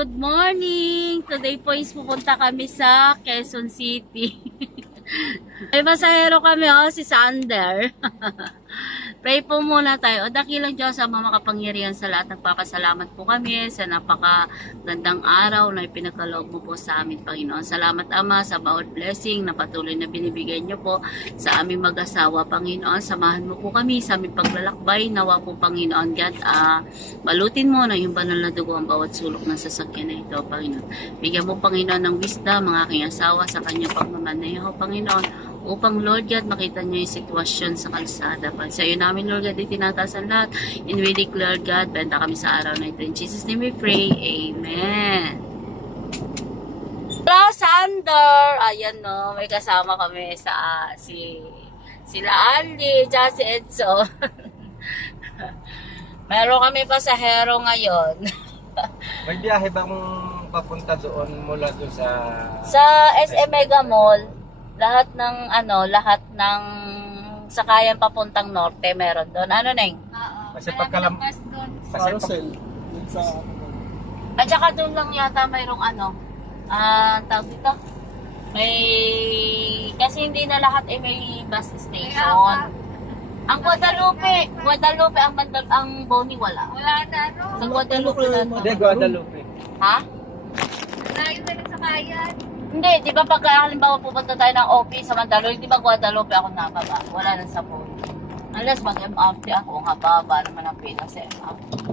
good morning! Today po is pupunta kami sa Quezon City. May pasahero kami, si Sander. Pray po muna tayo. O dakilang Diyos, Ama makapangyarihan sa lahat. Nagpapasalamat po kami sa napakagandang araw na ipinagkaloob mo po sa amin, Panginoon. Salamat, Ama, sa bawat blessing na patuloy na binibigay niyo po sa aming mag-asawa, Panginoon. Samahan mo po kami sa aming paglalakbay. Nawa po, Panginoon God, balutin mo na yung banal na dugo ang bawat sulok ng sasakyan na ito, Panginoon. Bigyan mo, Panginoon, ng wisdom, mga aking asawa sa kanyang pagmamaneho, Panginoon, upang Lord God makita niyo yung sitwasyon sa kalsada. Pag sa iyo namin Lord God itinatasan lahat, and we declare God, benta kami sa araw na ito. In Jesus name we pray, Amen. Hello Sander! Ayan no, may kasama kami sa sila Andy, tsaka si Edso. Meron kami pasahero ngayon. May biyahe bang papunta doon mula doon sa SM Mega Mall? Lahat ng sakayan papuntang norte meron doon. Ano Neng? Kasi pagkalampas doon. Carousel. At saka doon lang yata mayroong tawag dito. Kasi hindi na lahat may bus station. Ang Guadalupe ang Boni wala. Wala na Sa Guadalupe na. Hindi, Guadalupe. Ha? Layo na rin sa kayan. Hindi, di ba pag halimbawa pupunta tayo ng office sa Mandaluyong, di ba Guadalupe ako nababa? Wala nang sa Boni. Unless mag-MRT ako, nga baba naman ang pila sa MRT.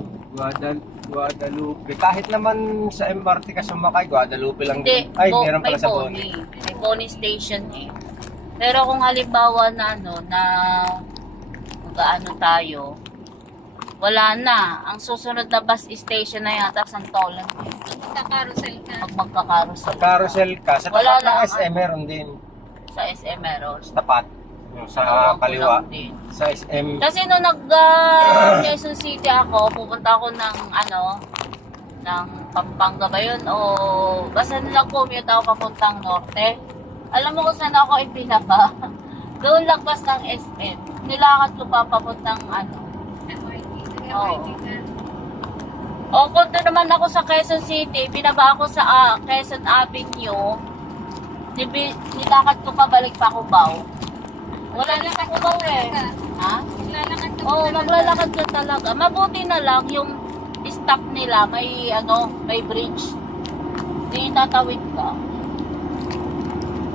Guadalupe. Kahit naman sa MRT ka sumakay, Guadalupe lang din. Ay, meron pala sa Boni. May Boni station eh. Pero kung halimbawa na mag-ano tayo, wala na. Ang susunod na bus station na yata Santolan. Magka-carousel ka. Pag magka-carousel. Carousel ka. Sa Wala tapat ng lang, SM meron din. Sa SM meron. Sa tapat. Yung sa kaliwa. Sa SM. Kasi nung Quezon City ako, pupunta ako ng Pampanga ba yun? O basta nilang commute ako papuntang norte. Alam mo kung saan ako ipinaba? Doon lagpas ng SM. Nilakad ko pa papuntang O kung doon naman ako sa Quezon City, binaba ako sa Quezon Avenue, nilakad ko pa balik pa Cubao. Wala na sa Cubao eh. Ha? Maglalakad ka. Oo, maglalakad ka talaga. Mabuti na lang yung stop nila, may bridge. Hindi tatawid ka.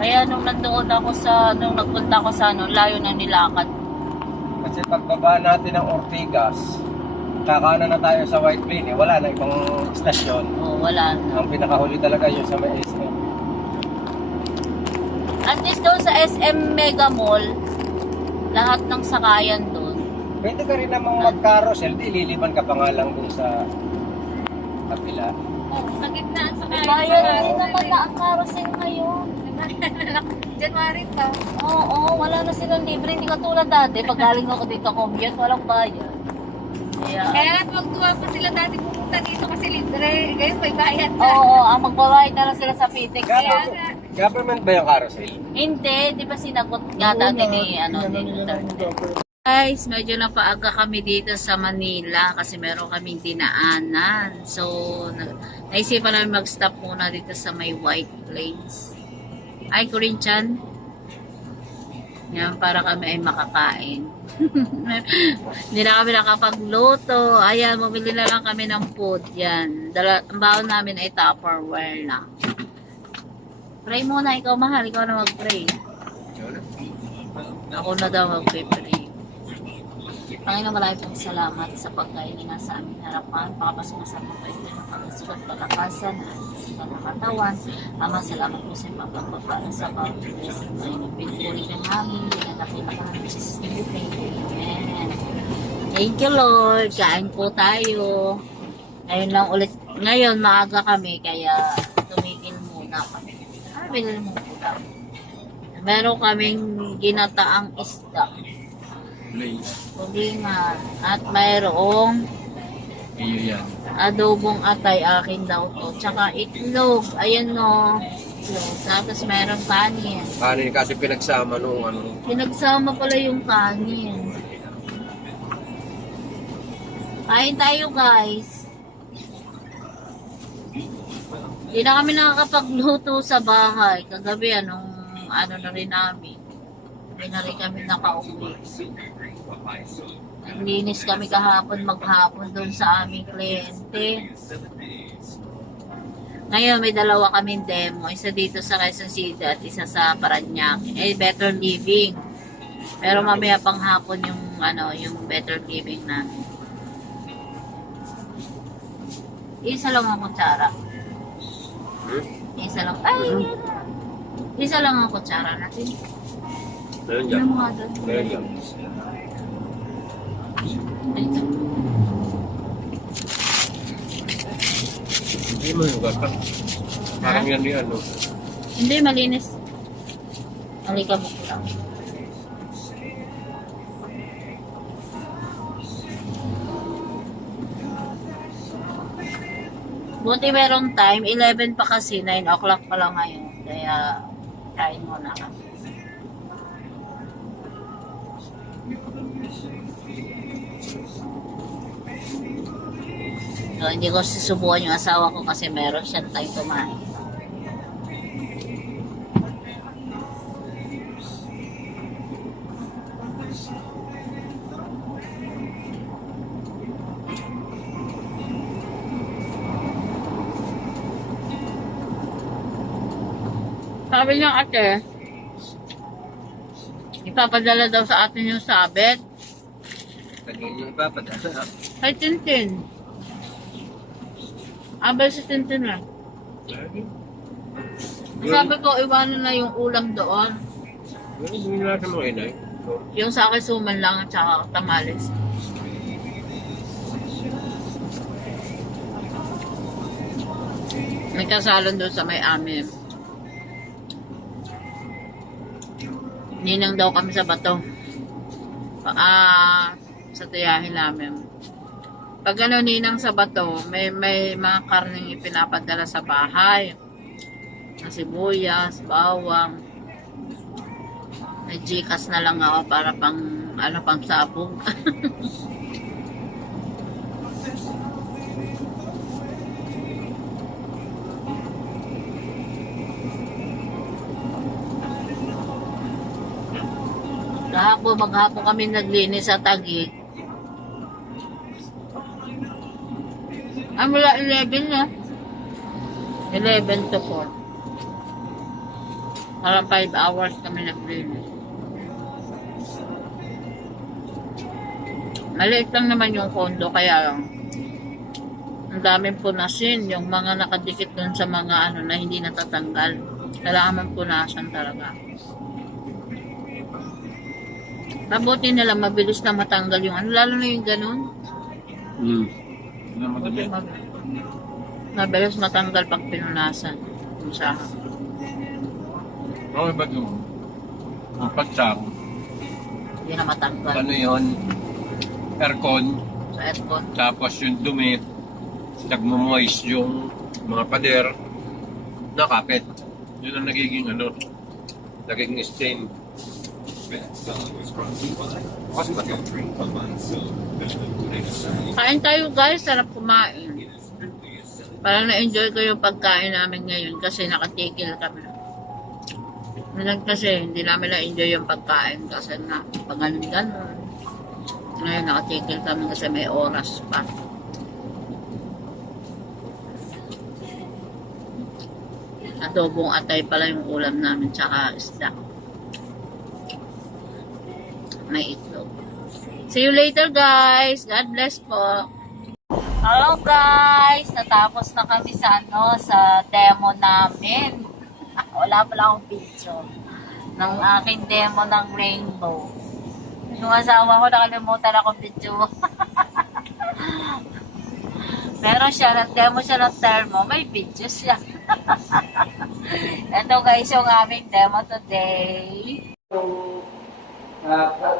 Kaya nung nagpunta ako sa layo na nilakad. Kasi pagbaba natin ng Ortigas, kakanan na tayo sa White Plain wala na ibang istasyon. Oo, wala na. Ang pinakahuli talaga yun sa may SM. At least doon sa SM Mega Mall, lahat ng sakayan doon. Pwede ka rin namang mag-carousel, di liliban ka pa nga lang dun sa kapila. Sa gitna sa kayan. Bayan din naman na ang carousel ngayon. January pa. Oo, wala na silang libre. Hindi katulad dati. Pag galing ako dito commute, walang bayad. Kaya magtuwa pa sila dati pumunta dito kasi libre. Ngayon may bayad na. Oo, ang magbabayad na lang sila sa PTEX. Government ba yung carousel? Hindi, di ba sinagot nga dati ni Duterte. Guys, medyo napaaga kami dito sa Manila kasi meron kaming dinaanan. So, naisipan namin mag-stop muna dito sa may White Plains. Ay, Corinthian. Yan, para kami ay makakain. Hindi na kami nakapagluto. Ayan, bumili na lang kami ng food. Yan. Ang baon namin ay Tupperware lang. Pray muna, ikaw mahal. Ikaw na mag-pray. Ako na daw mag-pray. Panginoon, maraming pong salamat sa pagkain na nasa aming harapan. Pakapasok na sa mga ito ng pagkasulat, palakasan, sa katawan. Ama, salamat po sa pagpapapala sa bawat blessing na inipinpuli ka namin. Hindi na nakita ka namin sa sistema. Amen. Thank you, Lord. Kain po tayo. Ngayon maaga kami, kaya tumigil muna kami. Binili mo po tayo. Meron kaming ginataang isda. Tulingan. At mayroong adobong atay, akin daw to. Tsaka itlog. Ayan no. Itlog. Tapos mayroong kanin. Kanin kasi pinagsama nung Pinagsama pala yung kanin. Kain tayo guys. Hindi na kami nakakapagluto sa bahay. Kagabi, ano na rin namin. Hindi na rin kami nakauwi. Naglinis kami kahapon, maghapon doon sa aming kliyente. Ngayon, may dalawa kaming demo. Isa dito sa Quezon City at isa sa Parañaque. Better Living. Pero mamaya pang hapon yung Better Living namin. Isa lang ang kutsara. Isa lang. Isa lang ang kutsara natin. Meron dyan. Ano mga doon? Meron dyan. Ito. Hindi mo yung gata. Parang yan yung ano. Hindi, malinis. Halika mo ko lang. Buti merong time. 11 pa kasi. 9 o'clock pa lang ngayon. Kaya, kain muna kami. So, hindi ko susubukan yung asawa ko kasi meron siyang time kumain. Sabi niya ate, ipapadala daw sa atin yung sabit. Kanina yung ipapadala. Kay Tintin. Abay si Tintin lang. Sabi ko, iwanan na yung ulam doon. Hindi natin mga inay. Yung sa akin suman lang at saka tamales. May kasalon doon sa may amin. Ninang daw kami sa bato. Sa tiyahin namin. Pag ninang sa bato, may mga karning ipinapadala sa bahay. Na sibuyas, bawang. May Gcash na lang ako para pang sabog. Maghapon kami naglinis sa Taguig. Mula 11 na. 11 to 4. Parang 5 hours kami naglinis. Maliit lang naman yung kondo, kaya ang daming punasin. Yung mga nakadikit dun sa mga na hindi natatanggal. Kailangan man punasan talaga. Mabuti na lang, mabilis na matanggal yung lalo na yung ganun. Mabilis matanggal pag pinunasan. Yung sahang. Okay ba yung pagsang? Hindi na matanggal. Ano yun? Aircon. Sa aircon. Tapos yung dumi. Nagmamoist yung mga pader. Nakapit. Yun ang nagiging nagiging stain. Kain tayo guys, sarap kumain. Parang na-enjoy ko yung pagkain namin ngayon kasi nakatikil kami. Ngayon kasi hindi namin na-enjoy yung pagkain kasi na pag ganun. Ngayon nakatikil kami kasi may oras pa. Adobong atay pala yung ulam namin tsaka isda. May itlog. See you later guys. God bless po. Hello guys. Natapos na kami sa sa demo namin. Wala pala akong picture ng aking demo ng rainbow. Yung asawa ko nakalimutan akong video. Pero nag-demo siya ng thermo. May video siya. Ito guys yung aming demo today.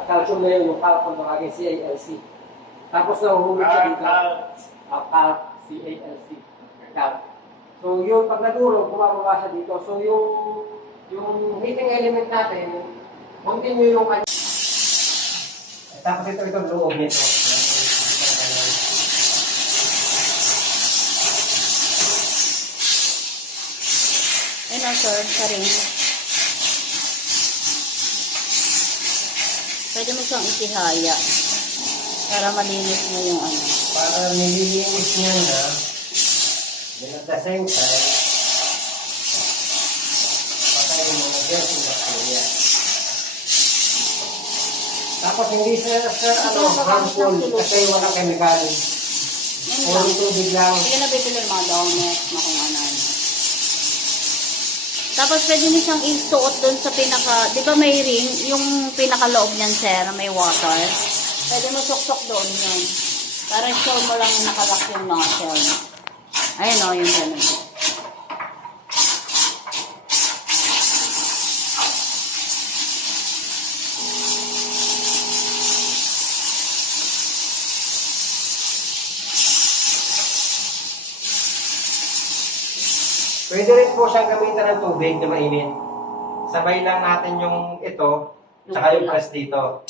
Calcium na yun, yung calcium ng aking CALC. Tapos nahuhulog siya dito. CALC. So yun, pag nagulog, bumababa siya dito. So yung heating element natin, continue yung kanya. Tapos itong loob nito. sir, sa ring. Pwede mo siyang itihaya para malinis mo yung ano. Para nililinis niya na, then at the same time, patayin mo na dyan yung bacteria. Tapos hindi siya harmful kasi walang chemical. Yan Puro lang. tubig lang. Hindi na bibili ng mga donut na kung ano-ano. Tapos pwede mo siyang isuot doon sa pinaka, di ba may ring, yung pinakaloob niyan sir, may water. Pwede mo suksok doon yun. Para show mo lang yung nakalak yung nozzle. Ayun o, yung gano'n. Pwede rin po siyang gamitan ng tubig na mainit. Sabay lang natin yung ito, tsaka yung press dito.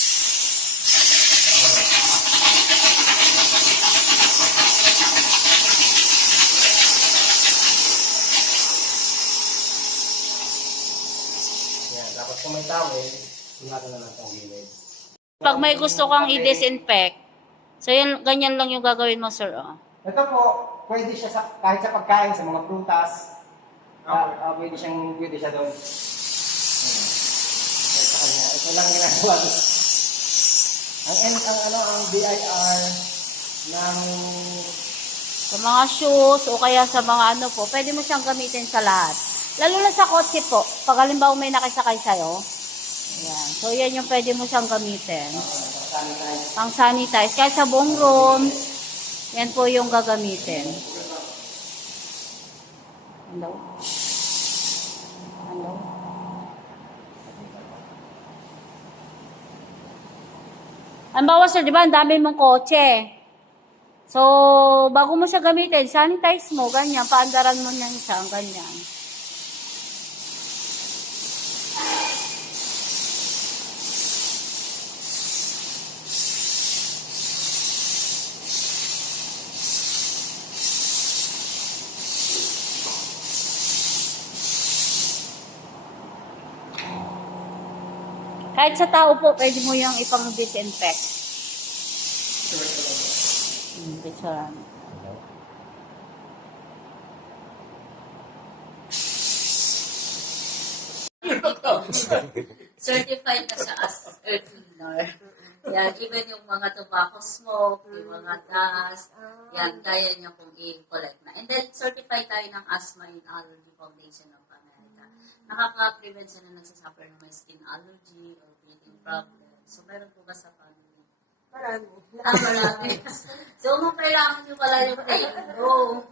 Yan, tapos kung may towel, sunatan na lang itong gilid. Pag may gusto kang i-disinfect, so yan, ganyan lang yung gagawin mo sir. Oh. Ito po, pwede siya kahit sa pagkain, sa mga prutas. Pwede siya doon. Kahit sa kanya. Ito lang ginagawa ko. Ang BIR ng Sa mga shoes o kaya sa mga ano po, pwede mo siyang gamitin sa lahat. Lalo na sa kotse po, pag halimbawa may nakisakay sa'yo, yan. So yan yung pwede mo siyang gamitin. sanitize. Pang sanitize. Kahit sa buong room, yan po yung gagamitin. Hello? Hello? Ang bawa sir, di ba, ang dami mong kotse. So, bago mo siya gamitin, sanitize mo, ganyan, paandaran mo niyan siya, ganyan. Kahit sa tao po, pwede mo yung ipang-disinfect. Picture. Certified na siya as air cleaner. Yan, even yung mga tobacco smoke, yung mga dust, yan, kaya niya pong i-collect na. And then, certified tayo ng Asthma and Allergy Foundation of America. Nakaka-prevent siya na nagsasuffer ng may skin allergy or breathing problems. So, meron po ba sa family? Marami. Marami. So, kailangan nyo pala yung elbow.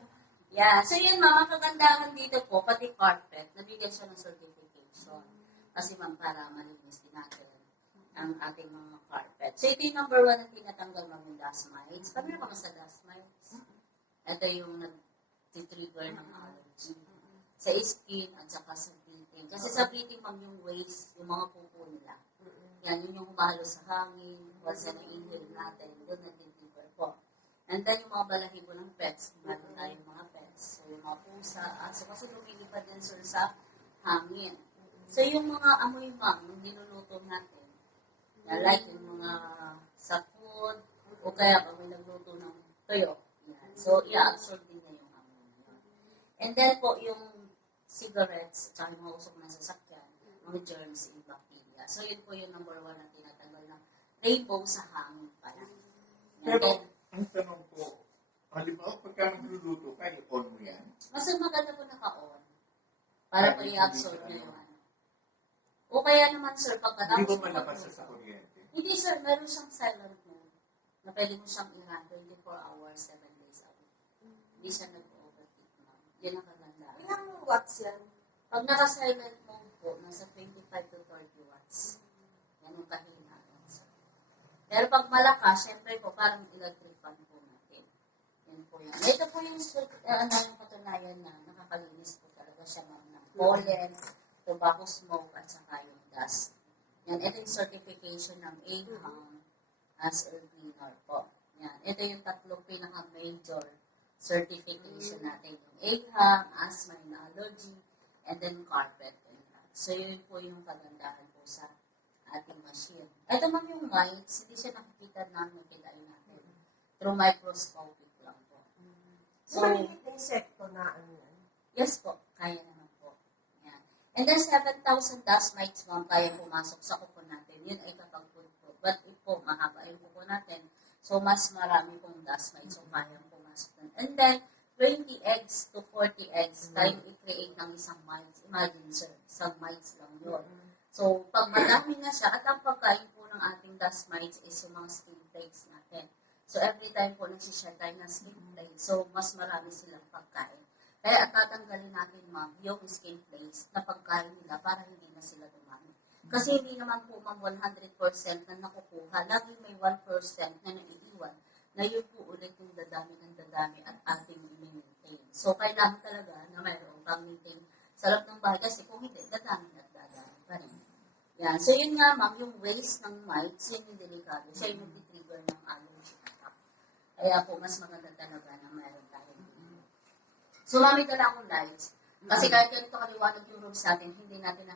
Yeah. So, yun, ma'am, ang kagandahan dito po, pati carpet, nabigyan siya ng certification. Kasi, ma'am, para malinis din natin ang ating mga carpet. So, ito yung number 1 na tinatanggal, ma'am, yung dust mites. Paano naman sa dust mites? Ito yung nag-trigger ng allergy. Sa skin at saka sa breathing. Kasi sa breathing, ma'am, yung waste, yung mga pupo nila. Yan, yun yung humalo sa hangin, once na inhale natin, doon nag-trigger po. And then, yung mga balahibo ng pets, meron tayong mga pets. So, yung mga pusa, aso, kasi lumilipad yan, sir, sa hangin. So, yung mga amoy, ma'am, yung niluluto natin, na like yung mga sa food, o kaya pag may nagluto ng tuyo. Yan. So, i-absorb din na yung amoy. And then po, yung cigarettes, tsaka yung mga usok ng sasakyan, mga germs and bacteria. So, yun po yung number 1 na tinatanggal ng rainbow sa hangin pala. Pero, ang tanong ko, halimbawa, pagka nagluluto ka, i-on mo yan? Mas maganda po naka-on. Para po i-absorb niya yung ano. O kaya naman, sir, Hindi pagkatapos ba po malakas magluto. sa kuryente? Hindi, sir. Meron siyang silent mode na pwede mo siyang i-run 24 hours, 7 days a week. Hindi siya nag-overheat, ma'am. Yun ang kaganda. Ilang watts yan? Pag naka-silent mode po, nasa 25 to 30 watts. Yan ang kahina. Pero pag malakas, syempre po, parang electric fan po natin. Yan po yan. Ito po yung yung patunayan na nakakalinis po talaga siya ng pollen, tobacco smoke, at saka yung dust. Yan, ito yung certification ng AHAM as air cleaner po. Yan, ito yung tatlong pinaka-major certification natin. Yung AHAM, asthma and allergy, and then carpet. So, yun po yung kagandahan po sa ating machine. Ito man yung mites, hindi siya nakikita ng nakikita natin. Through microscopic lang po. So, maliit na insekto na ano yan? Yes po, kaya naman po. Yan. And then 7,000 dust mites ma'am, kaya pumasok sa kuko natin. Yun ay kapag food po. But if po, mahaba yung kuko natin, so mas marami pong dust mites, so kaya pumasok dun. And then, 20 eggs to 40 eggs, kaya i-create ng isang mites. Imagine sir, isang mites lang yun. So, pag madami na siya, at ang pagkain po ng ating dust mites is yung mga skin plates natin. So, every time po nagsishare tayo ng skin plates, so mas marami silang pagkain. Kaya at tatanggalin natin ma'am, yung skin plates na pagkain nila para hindi na sila dumami. Kasi hindi naman po ma'am 100% na nakukuha. Lagi may 1% na naiiwan na yun po ulit yung dadami ng dadami at ating i-maintain. So, kailangan talaga na mayroong pang-maintain sa loob ng bahay kasi kung hindi, dadami at dadami pa rin. Yan. So, yun nga ma'am, yung waste ng mites, yun yung delikado. Siya yung trigger ng allergy attack. Kaya po, mas maganda talaga na mayroon tayo. So, mami ka na akong lights. Kasi kahit ganito kaliwanag yung rooms natin, hindi natin na